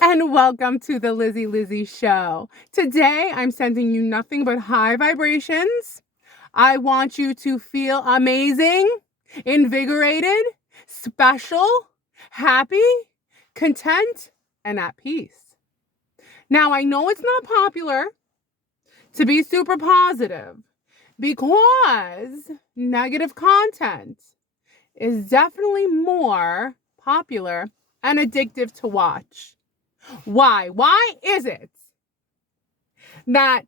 And welcome to the Lizzie Show. Today, I'm sending you nothing but high vibrations. I want you to feel amazing, invigorated, special, happy, content, and at peace. Now, I know it's not popular to be super positive because negative content is definitely more popular and addictive to watch. Why? Why is it that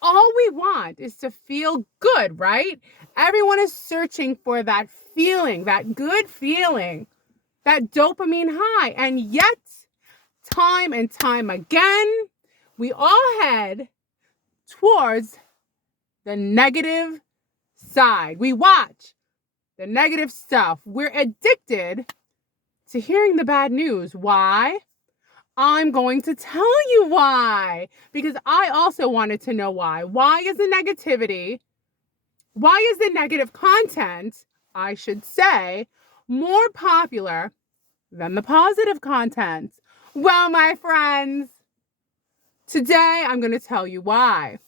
all we want is to feel good, right? Everyone is searching for that feeling, that good feeling, that dopamine high. And yet, time and time again, we all head towards the negative side. We watch the negative stuff. We're addicted to hearing the bad news. Why? I'm going to tell you why, because I also wanted to know why. Why is the negative content, I should say, more popular than the positive content? Well, my friends, today I'm going to tell you why.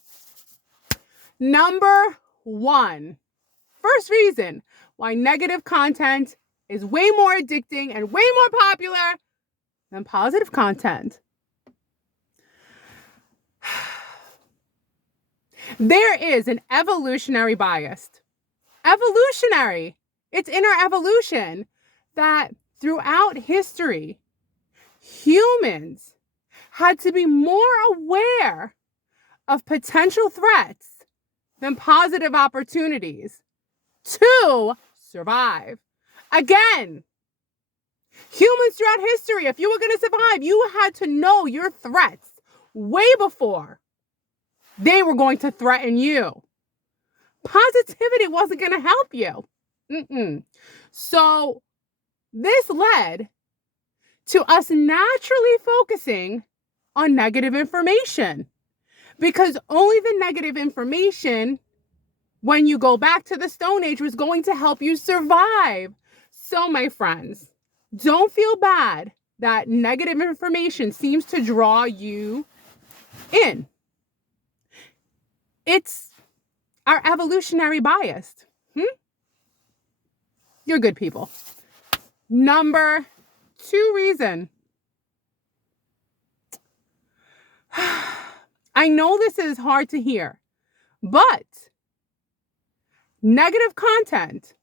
Number one, first reason why negative content is way more addicting and way more popular than positive content. There is an evolutionary bias. Evolutionary. It's in our evolution that throughout history, humans had to be more aware of potential threats than positive opportunities to survive. Again, humans throughout history, if you were going to survive, you had to know your threats way before they were going to threaten you. Positivity wasn't going to help you. So this led to us naturally focusing on negative information, because only the negative information, when you go back to the Stone Age, was going to help you survive. So, my friends, don't feel bad that negative information seems to draw you in. It's our evolutionary bias. You're good people. Number two reason. I know this is hard to hear, but negative content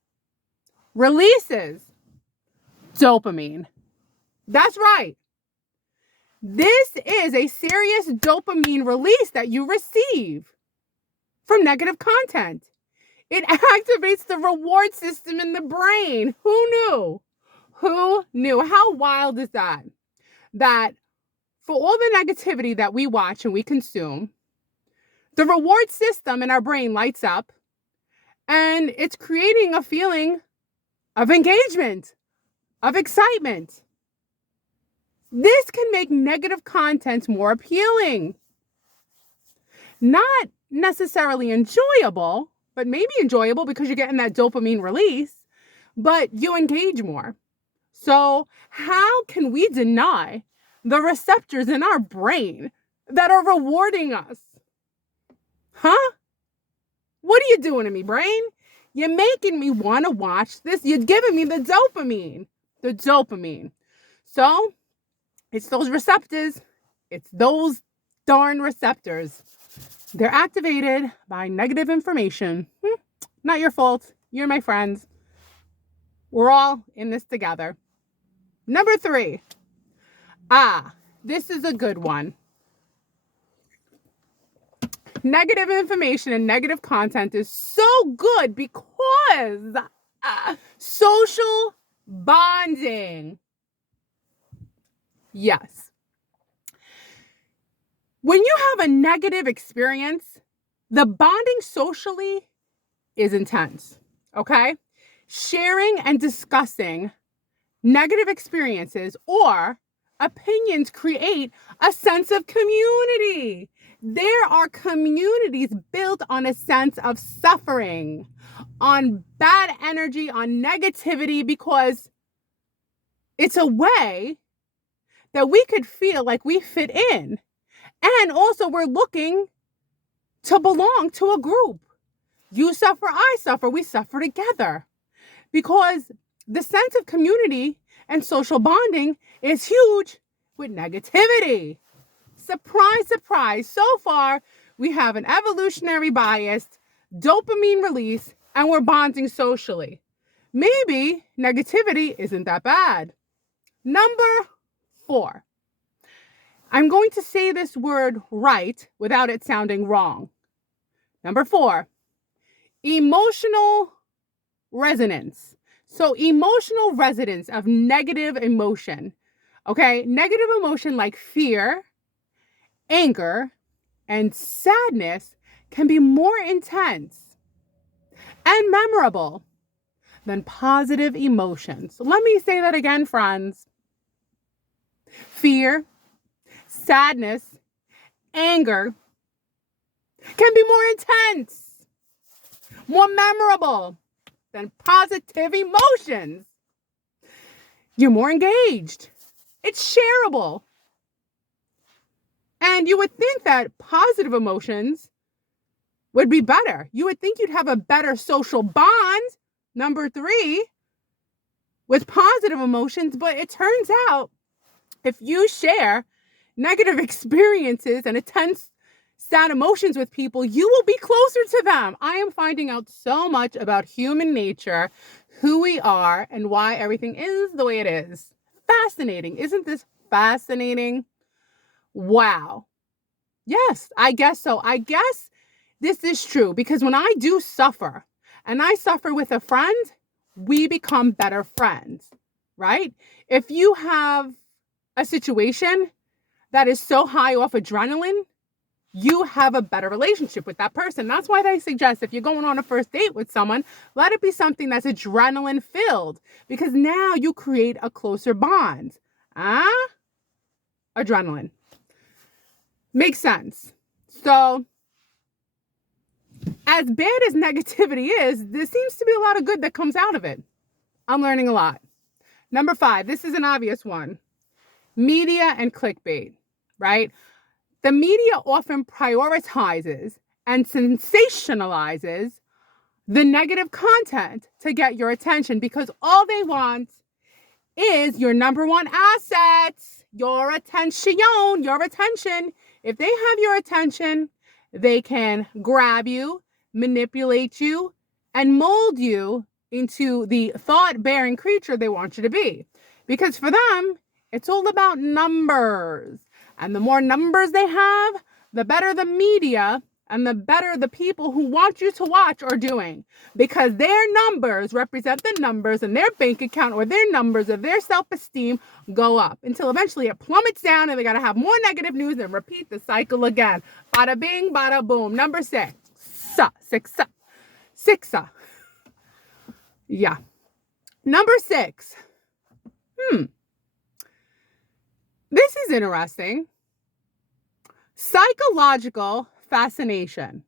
releases dopamine. That's right. This is a serious dopamine release that you receive from negative content. It activates the reward system in the brain. Who knew? Who knew? How wild is that? That for all the negativity that we watch and we consume, the reward system in our brain lights up and it's creating a feeling of engagement, of excitement. This can make negative content more appealing. Not necessarily enjoyable, but maybe enjoyable because you're getting that dopamine release, but you engage more. So how can we deny the receptors in our brain that are rewarding us? Huh? What are you doing to me, brain? You're making me want to watch this. You're giving me the dopamine. The dopamine. So it's those receptors. It's those darn receptors. They're activated by negative information. Not your fault. You're my friends. We're all in this together. Number three. This is a good one. Negative information and negative content is so good because social bonding. Yes. When you have a negative experience, the bonding socially is intense, okay? Sharing and discussing negative experiences or opinions create a sense of community. There are communities built on a sense of suffering, on bad energy, on negativity, because it's a way that we could feel like we fit in. And also, we're looking to belong to a group. You suffer, I suffer, we suffer together. Because the sense of community and social bonding is huge with negativity. Surprise, surprise. So far, we have an evolutionary bias, dopamine release, and we're bonding socially. Maybe negativity isn't that bad. Number 4. I'm going to say this word right without it sounding wrong. Number 4, emotional resonance. So emotional resonance of negative emotion. Okay, negative emotion like fear, anger, and sadness can be more intense and memorable than positive emotions. So let me say that again, friends. Fear, sadness, anger can be more intense, more memorable than positive emotions. You're more engaged. It's shareable. And you would think that positive emotions would be better. You would think you'd have a better social bond, number 3, with positive emotions. But it turns out if you share negative experiences and intense, sad emotions with people, you will be closer to them. I am finding out so much about human nature, who we are, and why everything is the way it is. Fascinating. Isn't this fascinating? Wow. Yes, I guess so. I guess this is true because when I do suffer and I suffer with a friend, we become better friends, right? If you have a situation that is so high off adrenaline, you have a better relationship with that person. That's why they suggest if you're going on a first date with someone, let it be something that's adrenaline filled because now you create a closer bond. Adrenaline. Makes sense. So, as bad as negativity is, there seems to be a lot of good that comes out of it. I'm learning a lot. Number 5, this is an obvious one. Media and clickbait, right? The media often prioritizes and sensationalizes the negative content to get your attention because all they want is your number one asset, your attention, your attention. If they have your attention, they can grab you, manipulate you, and mold you into the thought-bearing creature they want you to be. Because for them, it's all about numbers. And the more numbers they have, the better the media and the better the people who want you to watch are doing. Because their numbers represent the numbers in their bank account or their numbers of their self-esteem go up until eventually it plummets down and they got to have more negative news and repeat the cycle again. Bada bing, bada boom. Number 6. Six. Yeah. Number 6. This is interesting. Psychological fascination.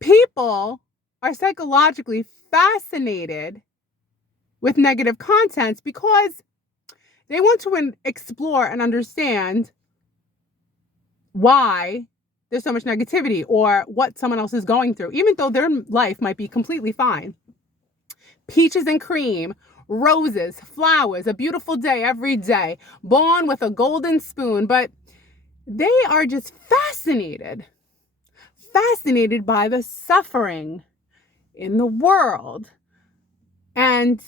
People are psychologically fascinated with negative contents because they want to explore and understand why there's so much negativity or what someone else is going through, even though their life might be completely fine. Peaches and cream, roses, flowers, a beautiful day every day, born with a golden spoon, but they are just fascinated by the suffering in the world. And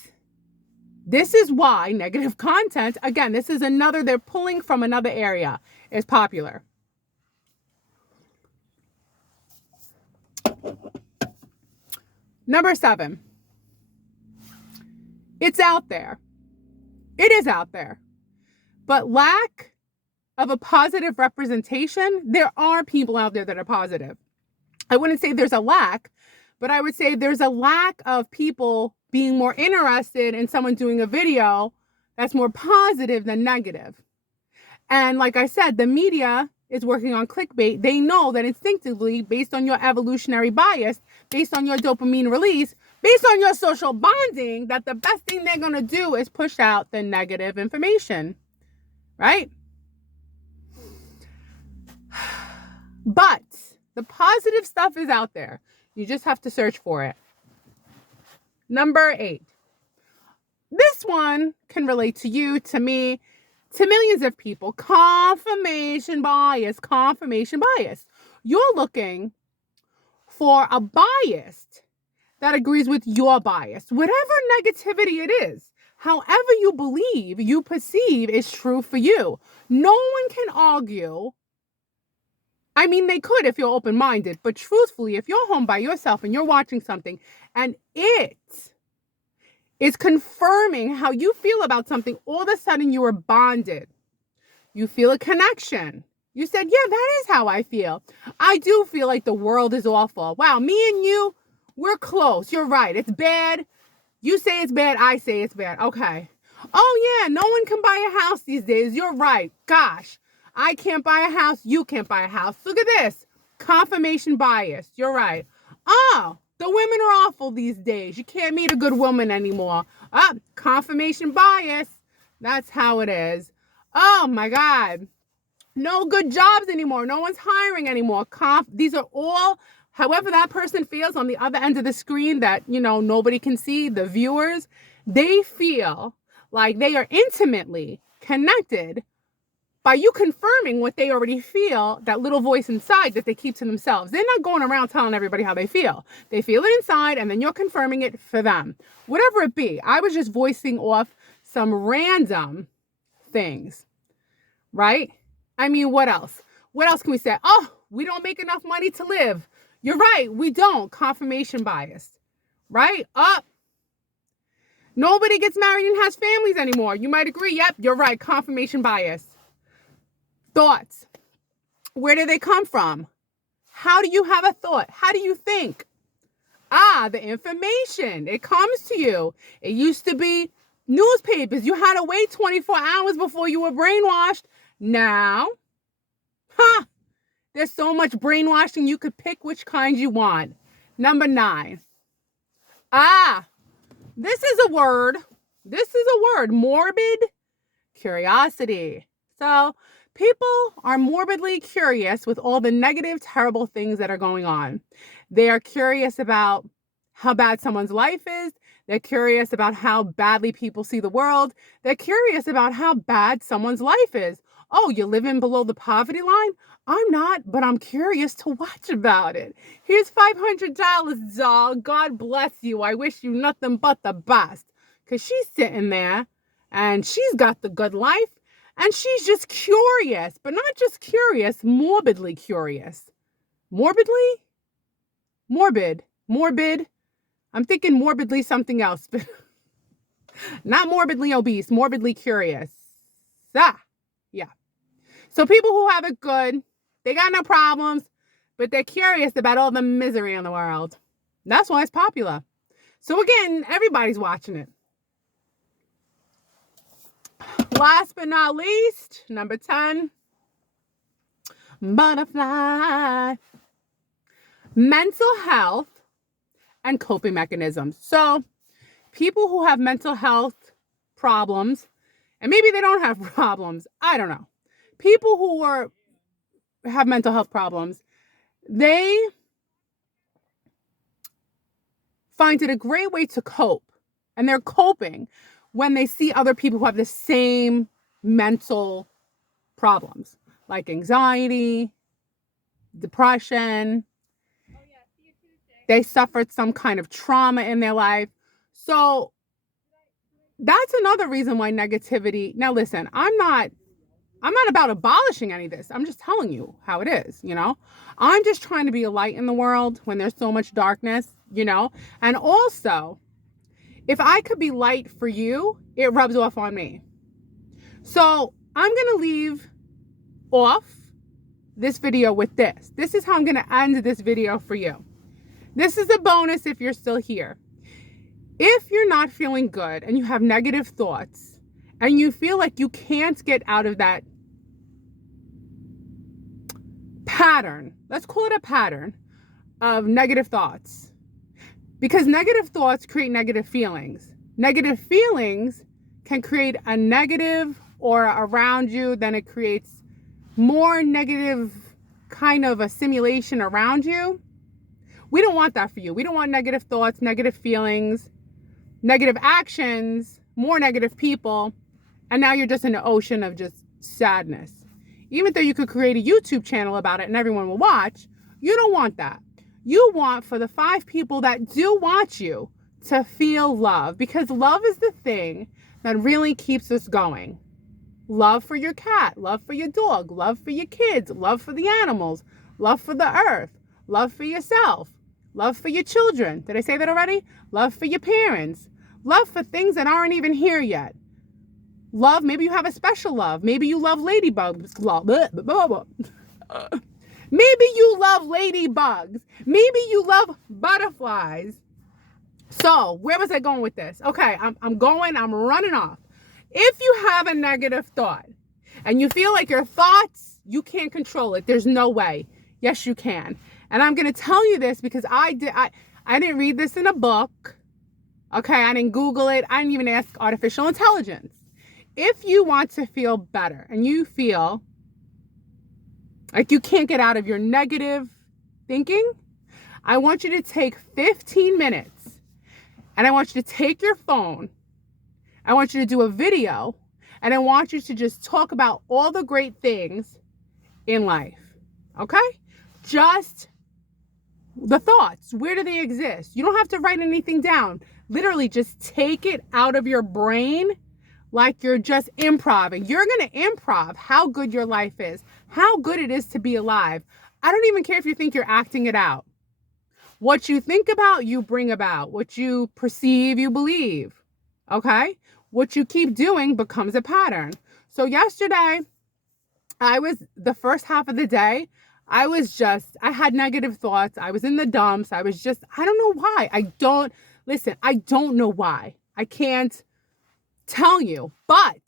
this is why negative content, again, this is another, they're pulling from another area, is popular. Number 7. It's out there. It is out there. But lack of a positive representation, there are people out there that are positive. I wouldn't say there's a lack, but I would say there's a lack of people being more interested in someone doing a video that's more positive than negative. And like I said, the media is working on clickbait. They know that instinctively, based on your evolutionary bias, based on your dopamine release, based on your social bonding, that the best thing they're going to do is push out the negative information. right? But the positive stuff is out there. You just have to search for it. Number 8. This one can relate to you, to me, to millions of people. Confirmation bias, confirmation bias. You're looking for a bias that agrees with your bias, whatever negativity it is, however you believe, you perceive is true for you. No one can argue. I mean, they could if you're open-minded, but truthfully, if you're home by yourself and you're watching something and it is confirming how you feel about something, all of a sudden you are bonded. You feel a connection. You said, yeah, that is how I feel. I do feel like the world is awful. Wow, me and you, we're close. You're right. It's bad. You say it's bad. I say it's bad. Okay. Oh, yeah, no one can buy a house these days. You're right. Gosh, I can't buy a house. You can't buy a house. Look at this. Confirmation bias. You're right. Oh, the women are awful these days. You can't meet a good woman anymore. Confirmation bias. That's how it is. Oh, my God. No good jobs anymore. No one's hiring anymore. These are all, however that person feels on the other end of the screen that, nobody can see, the viewers, they feel like they are intimately connected by you confirming what they already feel, that little voice inside that they keep to themselves. They're not going around telling everybody how they feel. They feel it inside, and then you're confirming it for them. Whatever it be. I was just voicing off some random things, right? I mean, what else? What else can we say? Oh, we don't make enough money to live. You're right, we don't. Confirmation bias, right? Nobody gets married and has families anymore. You might agree. Yep, you're right. Confirmation bias. Thoughts. Where do they come from? How do you have a thought? How do you think? The information. It comes to you. It used to be newspapers. You had to wait 24 hours before you were brainwashed. Now, there's so much brainwashing, you could pick which kind you want. Number 9. This is a word. Morbid curiosity. So people are morbidly curious with all the negative, terrible things that are going on. They are curious about how bad someone's life is. They're curious about how badly people see the world. They're curious about how bad someone's life is. Oh, you're living below the poverty line? I'm not, but I'm curious to watch about it. Here's $500, doll. God bless you. I wish you nothing but the best. Because she's sitting there and she's got the good life and she's just curious, but not just curious, morbidly curious. Morbidly? Morbid. I'm thinking morbidly something else, but not morbidly obese, morbidly curious. Yeah. So people who have it good, they got no problems, but they're curious about all the misery in the world. That's why it's popular. So again, everybody's watching it. Last but not least, number 10, butterfly. Mental health and coping mechanisms. So people who have mental health problems, and maybe they don't have problems, I don't know. People who have mental health problems, they find it a great way to cope. And they're coping when they see other people who have the same mental problems, like anxiety, depression. They suffered some kind of trauma in their life. So that's another reason why negativity. Now, listen, I'm not about abolishing any of this. I'm just telling you how it is, I'm just trying to be a light in the world when there's so much darkness, And also, if I could be light for you, it rubs off on me. So I'm going to leave off this video with this. This is how I'm going to end this video for you. This is a bonus if you're still here. If you're not feeling good and you have negative thoughts and you feel like you can't get out of that pattern, let's call it a pattern of negative thoughts, because negative thoughts create negative feelings. Negative feelings can create a negative or around you, then it creates more negative kind of a simulation around you. We don't want that for you. We don't want negative thoughts, negative feelings, negative actions, more negative people. And now you're just in an ocean of just sadness. Even though you could create a YouTube channel about it and everyone will watch, you don't want that. You want for the 5 people that do want you to feel love, because love is the thing that really keeps us going. Love for your cat, love for your dog, love for your kids, love for the animals, love for the earth, love for yourself, love for your children. Did I say that already? Love for your parents, love for things that aren't even here yet. Love, maybe you have a special love. Maybe you love ladybugs. Maybe you love ladybugs. Maybe you love butterflies. So where was I going with this? Okay, I'm running off. If you have a negative thought and you feel like your thoughts, you can't control it. There's no way. Yes, you can. And I'm going to tell you this because I didn't read this in a book. Okay, I didn't Google it. I didn't even ask artificial intelligence. If you want to feel better and you feel like you can't get out of your negative thinking, I want you to take 15 minutes and I want you to take your phone. I want you to do a video and I want you to just talk about all the great things in life. Okay? Just the thoughts. Where do they exist? You don't have to write anything down. Literally just take it out of your brain like you're just improvising. You're going to improv how good your life is, how good it is to be alive. I don't even care if you think you're acting it out. What you think about, you bring about. What you perceive, you believe. Okay? What you keep doing becomes a pattern. So yesterday, the first half of the day, I had negative thoughts. I was in the dumps. I don't know why. I don't know why. I can't tell you. But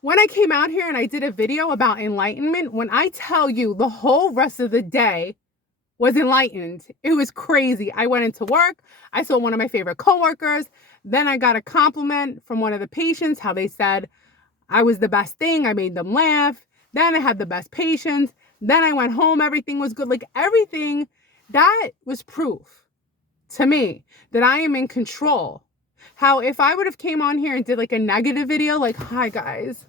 when I came out here and I did a video about enlightenment, when I tell you the whole rest of the day was enlightened, it was crazy. I went into work. I saw one of my favorite coworkers. Then I got a compliment from one of the patients, how they said I was the best thing. I made them laugh. Then I had the best patients. Then I went home. Everything was good. Like everything, that was proof to me that I am in control. How if I would have came on here and did like a negative video, like, hi guys,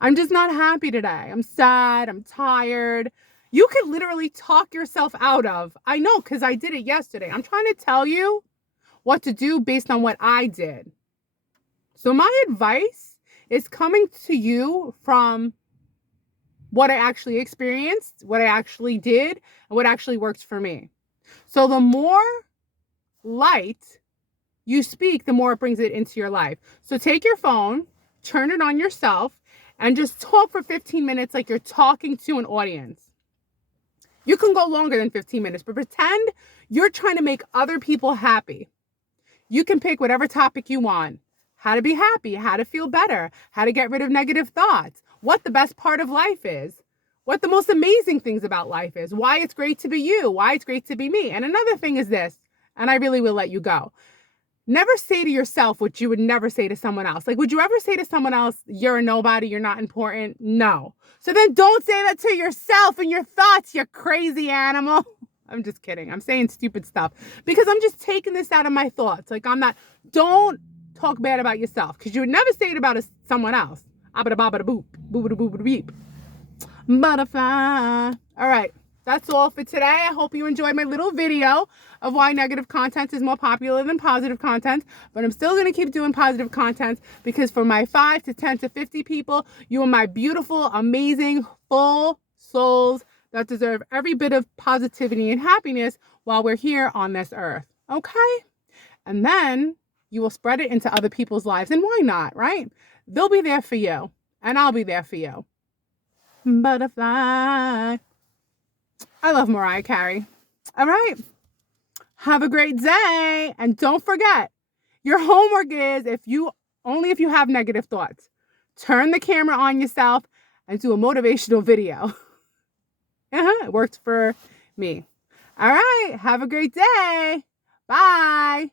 I'm just not happy today. I'm sad. I'm tired. You could literally talk yourself out of, I know, because I did it yesterday. I'm trying to tell you what to do based on what I did. So my advice is coming to you from what I actually experienced, what I actually did, and what actually works for me. So the more light you speak, the more it brings it into your life. So take your phone, turn it on yourself, and just talk for 15 minutes like you're talking to an audience. You can go longer than 15 minutes, but pretend you're trying to make other people happy. You can pick whatever topic you want. How to be happy, how to feel better, how to get rid of negative thoughts, what the best part of life is, what the most amazing things about life is, why it's great to be you, why it's great to be me. And another thing is this, and I really will let you go. Never say to yourself what you would never say to someone else. Like, would you ever say to someone else, you're a nobody, you're not important? No. So then don't say that to yourself and your thoughts, you crazy animal. I'm just kidding. I'm saying stupid stuff because I'm just taking this out of my thoughts. Like, don't talk bad about yourself because you would never say it about someone else. Abba-da-ba-ba-da-boop, boop-a-da-boop-a-beep. Butterfly. All right. That's all for today. I hope you enjoyed my little video of why negative content is more popular than positive content. But I'm still going to keep doing positive content because for my 5 to 10 to 50 people, you are my beautiful, amazing, full souls that deserve every bit of positivity and happiness while we're here on this earth. Okay? And then you will spread it into other people's lives. And why not, right? They'll be there for you. And I'll be there for you. Butterfly. I love Mariah Carey. All right. Have a great day. And don't forget, your homework is if you have negative thoughts, turn the camera on yourself and do a motivational video. It worked for me. All right. Have a great day. Bye.